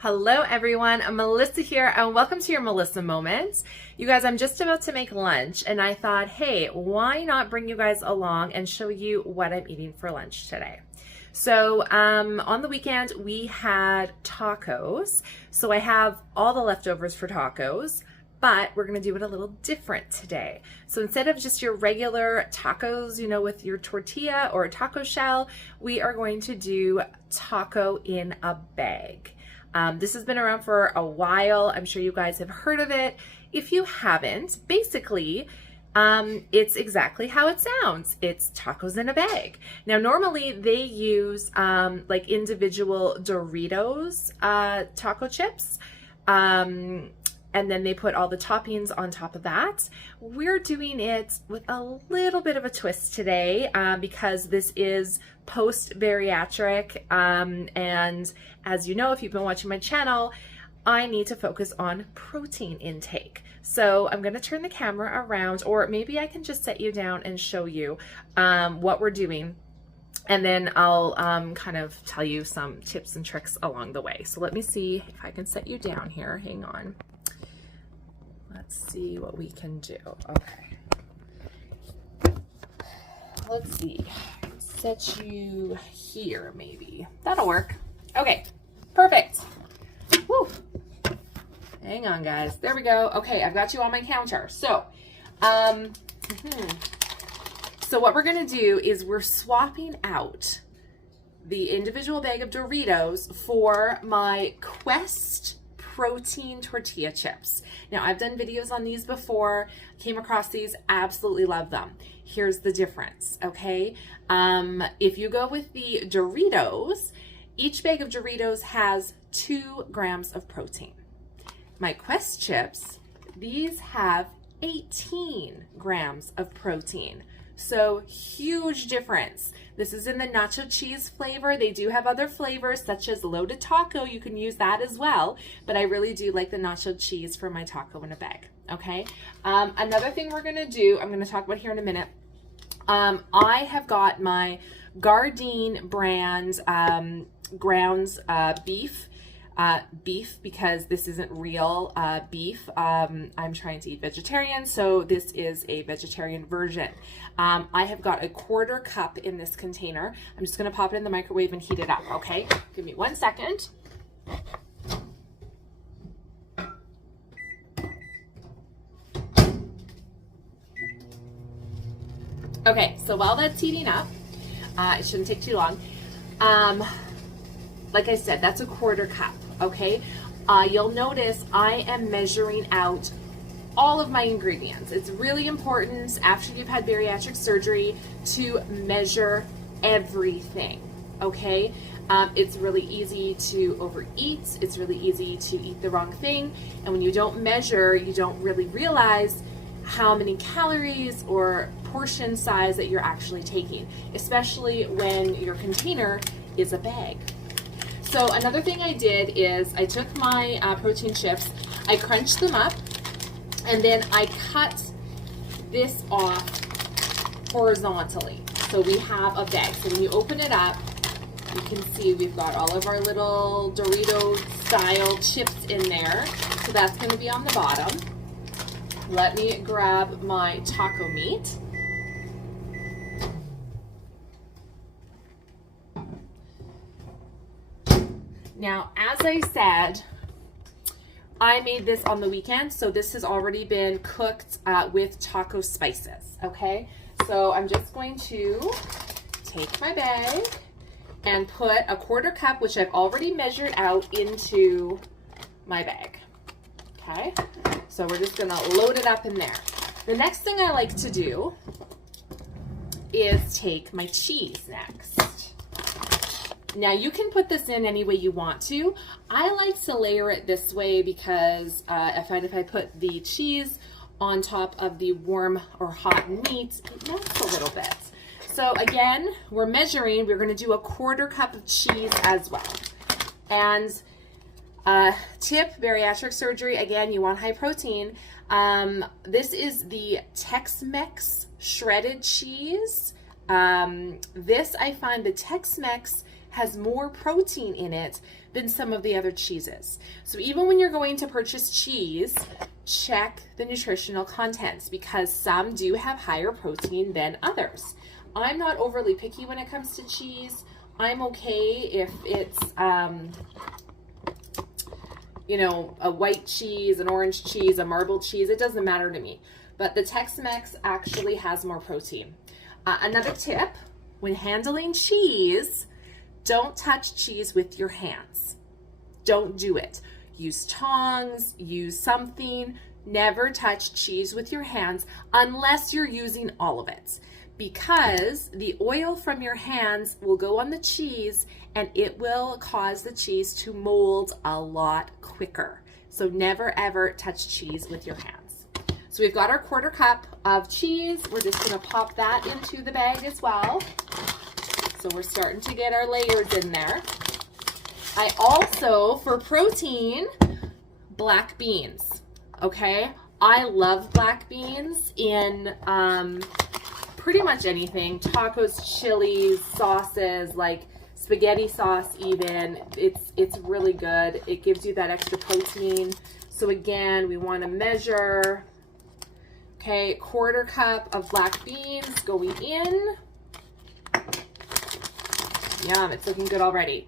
Hello everyone, I'm Melissa here and welcome to your Melissa Moment. You guys, I'm just about to make lunch and I thought, hey, why not bring you guys along and show you what I'm eating for lunch today. So on the weekend we had tacos. So I have all the leftovers for tacos, but we're gonna do it a little different today. So instead of just your regular tacos, you know, with your tortilla or a taco shell, we are going to do taco in a bag. This has been around for a while. I'm sure you guys have heard of it. If you haven't, basically, it's exactly how it sounds. It's tacos in a bag. Now, normally they use like individual Doritos taco chips, and then they put all the toppings on top of that. We're doing it with a little bit of a twist today because this is post-bariatric, and as you know, if you've been watching my channel, I need to focus on protein intake. So I'm gonna turn the camera around, or maybe I can just set you down and show you what we're doing. And then I'll kind of tell you some tips and tricks along the way. So let me see if I can set you down here, hang on. Let's see what we can do. Okay. Let's see. Set you here, maybe. That'll work. Okay, perfect. Woo. Hang on, guys. There we go. Okay, I've got you on my counter. So, so what we're gonna do is we're swapping out the individual bag of Doritos for my Quest protein tortilla chips. Now, I've done videos on these before, came across these, absolutely love them. Here's the difference, okay? If you go with the Doritos, each bag of Doritos has 2 grams of protein. My Quest chips, these have 18 grams of protein. So huge difference. This is in the nacho cheese flavor. They do have other flavors such as loaded taco. You can use that as well, but I really do like the nacho cheese for my taco in a bag, okay? Another thing we're gonna do, I'm gonna talk about here in a minute. I have got my Gardein brand grounds beef because this isn't real beef. I'm trying to eat vegetarian, so this is a vegetarian version. I have got a 1/4 cup in this container. I'm just gonna pop it in the microwave and heat it up, okay? Give me 1 second. Okay, so while that's heating up, it shouldn't take too long. Like I said, that's a 1/4 cup, okay? You'll notice I am measuring out all of my ingredients. It's really important after you've had bariatric surgery to measure everything, okay? It's really easy to overeat. It's really easy to eat the wrong thing. And when you don't measure, you don't really realize how many calories or portion size that you're actually taking, especially when your container is a bag. So another thing I did is I took my protein chips, I crunched them up, and then I cut this off horizontally. So we have a bag. So when you open it up, you can see we've got all of our little Dorito style chips in there. So that's gonna be on the bottom. Let me grab my taco meat. Now, as I said, I made this on the weekend, so this has already been cooked with taco spices, okay? So I'm just going to take my bag and put a 1/4 cup, which I've already measured out, into my bag, okay? So we're just gonna load it up in there. The next thing I like to do is take my cheese next. Now you can put this in any way you want to. I like to layer it this way because I find if I put the cheese on top of the warm or hot meat, it melts a little bit. So again, we're measuring, we're gonna do a 1/4 cup of cheese as well. And tip, bariatric surgery, again, you want high protein. This is the Tex-Mex shredded cheese. This, I find the Tex-Mex has more protein in it than some of the other cheeses. So even when you're going to purchase cheese, check the nutritional contents because some do have higher protein than others. I'm not overly picky when it comes to cheese. I'm okay if it's, you know, a white cheese, an orange cheese, a marbled cheese. It doesn't matter to me. But the Tex-Mex actually has more protein. Another tip, when handling cheese, don't touch cheese with your hands. Don't do it. Use tongs, use something. Never touch cheese with your hands unless you're using all of it, because the oil from your hands will go on the cheese and it will cause the cheese to mold a lot quicker. So never ever touch cheese with your hands. So we've got our 1/4 cup of cheese. We're just gonna pop that into the bag as well. So we're starting to get our layers in there. I also, for protein, black beans, okay? I love black beans in pretty much anything, tacos, chilies, sauces, like spaghetti sauce even. It's really good. It gives you that extra protein. So again, we wanna measure, okay, 1/4 cup of black beans going in. Yum, it's looking good already.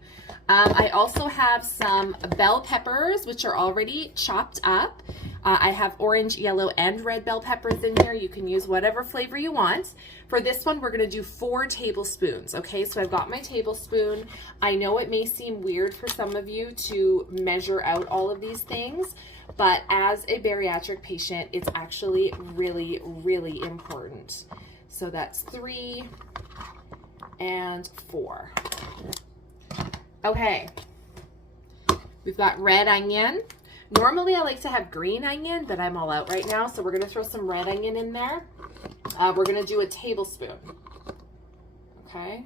I also have some bell peppers, which are already chopped up. I have orange, yellow, and red bell peppers in here. You can use whatever flavor you want. For this one, we're gonna do 4 tablespoons, okay? So I've got my tablespoon. I know it may seem weird for some of you to measure out all of these things, but as a bariatric patient, it's actually really, really important. So that's 3 and 4. Okay, we've got red onion. Normally I like to have green onion, but I'm all out right now, so we're gonna throw some red onion in there. We're gonna do a tablespoon, okay?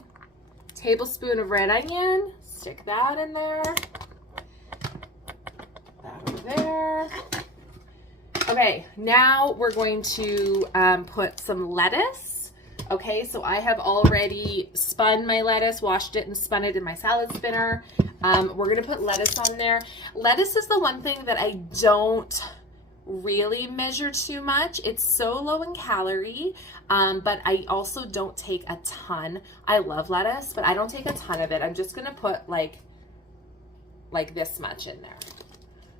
Tablespoon of red onion, stick that in there. That over there. Okay, now we're going to put some lettuce. Okay, so I have already spun my lettuce, washed it and spun it in my salad spinner. We're gonna put lettuce on there. Lettuce is the one thing that I don't really measure too much. It's so low in calorie, but I also don't take a ton. I love lettuce, but I don't take a ton of it. I'm just gonna put like this much in there.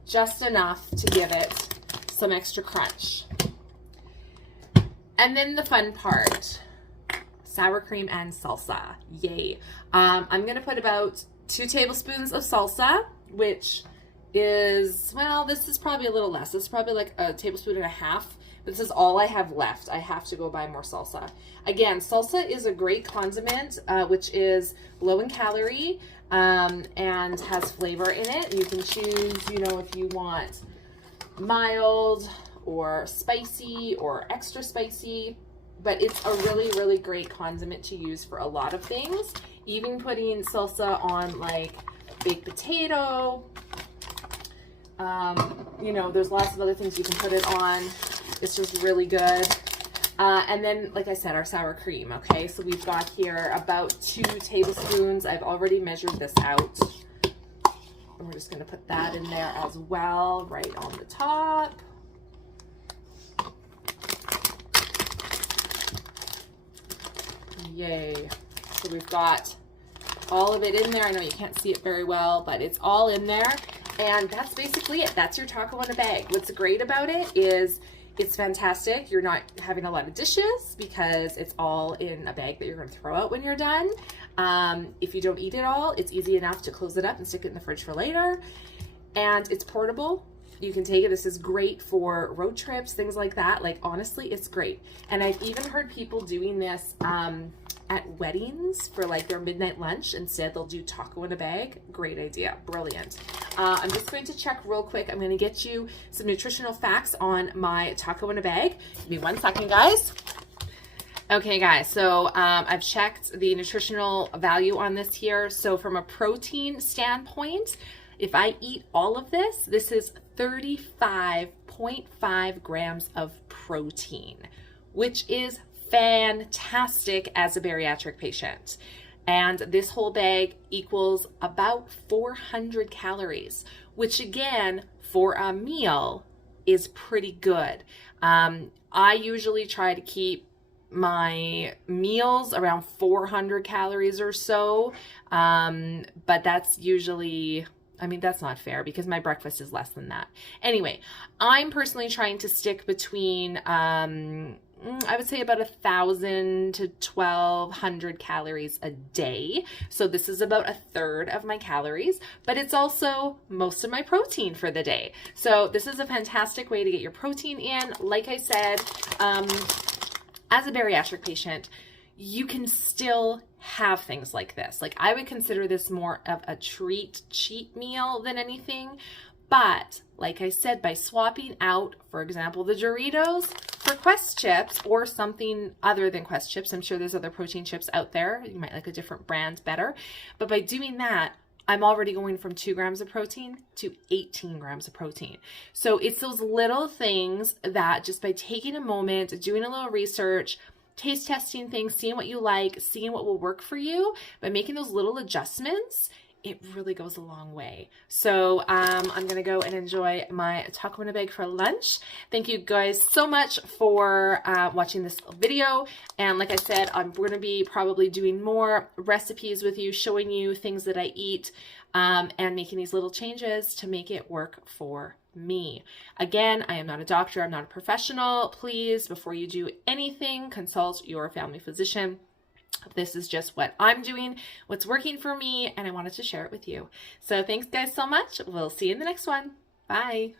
Just enough to give it some extra crunch. And then the fun part, sour cream and salsa. Yay. I'm gonna put about 2 tablespoons of salsa, which is, well, this is probably a little less. This is probably like a tablespoon and a half. This is all I have left. I have to go buy more salsa. Again, salsa is a great condiment, which is low in calorie and has flavor in it. You can choose, you know, if you want mild or spicy or extra spicy, but it's a really, really great condiment to use for a lot of things. Even putting salsa on like baked potato, you know, there's lots of other things you can put it on. It's just really good. And then, like I said, our sour cream, okay? So we've got here about 2 tablespoons. I've already measured this out. And we're just gonna put that in there as well, right on the top. Yay. So we've got all of it in there. I know you can't see it very well, but it's all in there. And that's basically it. That's your taco in a bag. What's great about it is it's fantastic. You're not having a lot of dishes because it's all in a bag that you're going to throw out when you're done. If you don't eat it all, it's easy enough to close it up and stick it in the fridge for later. And it's portable. You can take it. This is great for road trips, things like that. Like, honestly, it's great. And I've even heard people doing this at weddings for like their midnight lunch. Instead, they'll do taco in a bag. Great idea. Brilliant. I'm just going to check real quick. I'm going to get you some nutritional facts on my taco in a bag. Give me 1 second, guys. Okay, guys, so I've checked the nutritional value on this here. So from a protein standpoint, if I eat all of this, this is 35.5 grams of protein, which is fantastic as a bariatric patient. And this whole bag equals about 400 calories, which again, for a meal is pretty good. I usually try to keep my meals around 400 calories or so, but that's usually, I mean, that's not fair because my breakfast is less than that. Anyway, I'm personally trying to stick between, I would say about 1,000 to 1,200 calories a day. So this is about a third of my calories, but it's also most of my protein for the day. So this is a fantastic way to get your protein in. Like I said, as a bariatric patient, you can still have things like this. Like, I would consider this more of a cheat meal than anything. But like I said, by swapping out, for example, the Doritos for Quest chips or something other than Quest chips, I'm sure there's other protein chips out there. You might like a different brand better. But by doing that, I'm already going from 2 grams of protein to 18 grams of protein. So it's those little things that just by taking a moment, doing a little research, taste testing things, seeing what you like, seeing what will work for you, by making those little adjustments, it really goes a long way. So I'm going to go and enjoy my taco in a bag for lunch. Thank you guys so much for watching this video. And like I said, I'm going to be probably doing more recipes with you, showing you things that I eat, and making these little changes to make it work for me. Again, I am not a doctor. I'm not a professional. Please, before you do anything, consult your family physician. This is just what I'm doing, what's working for me, and I wanted to share it with you. So thanks guys so much. We'll see you in the next one. Bye.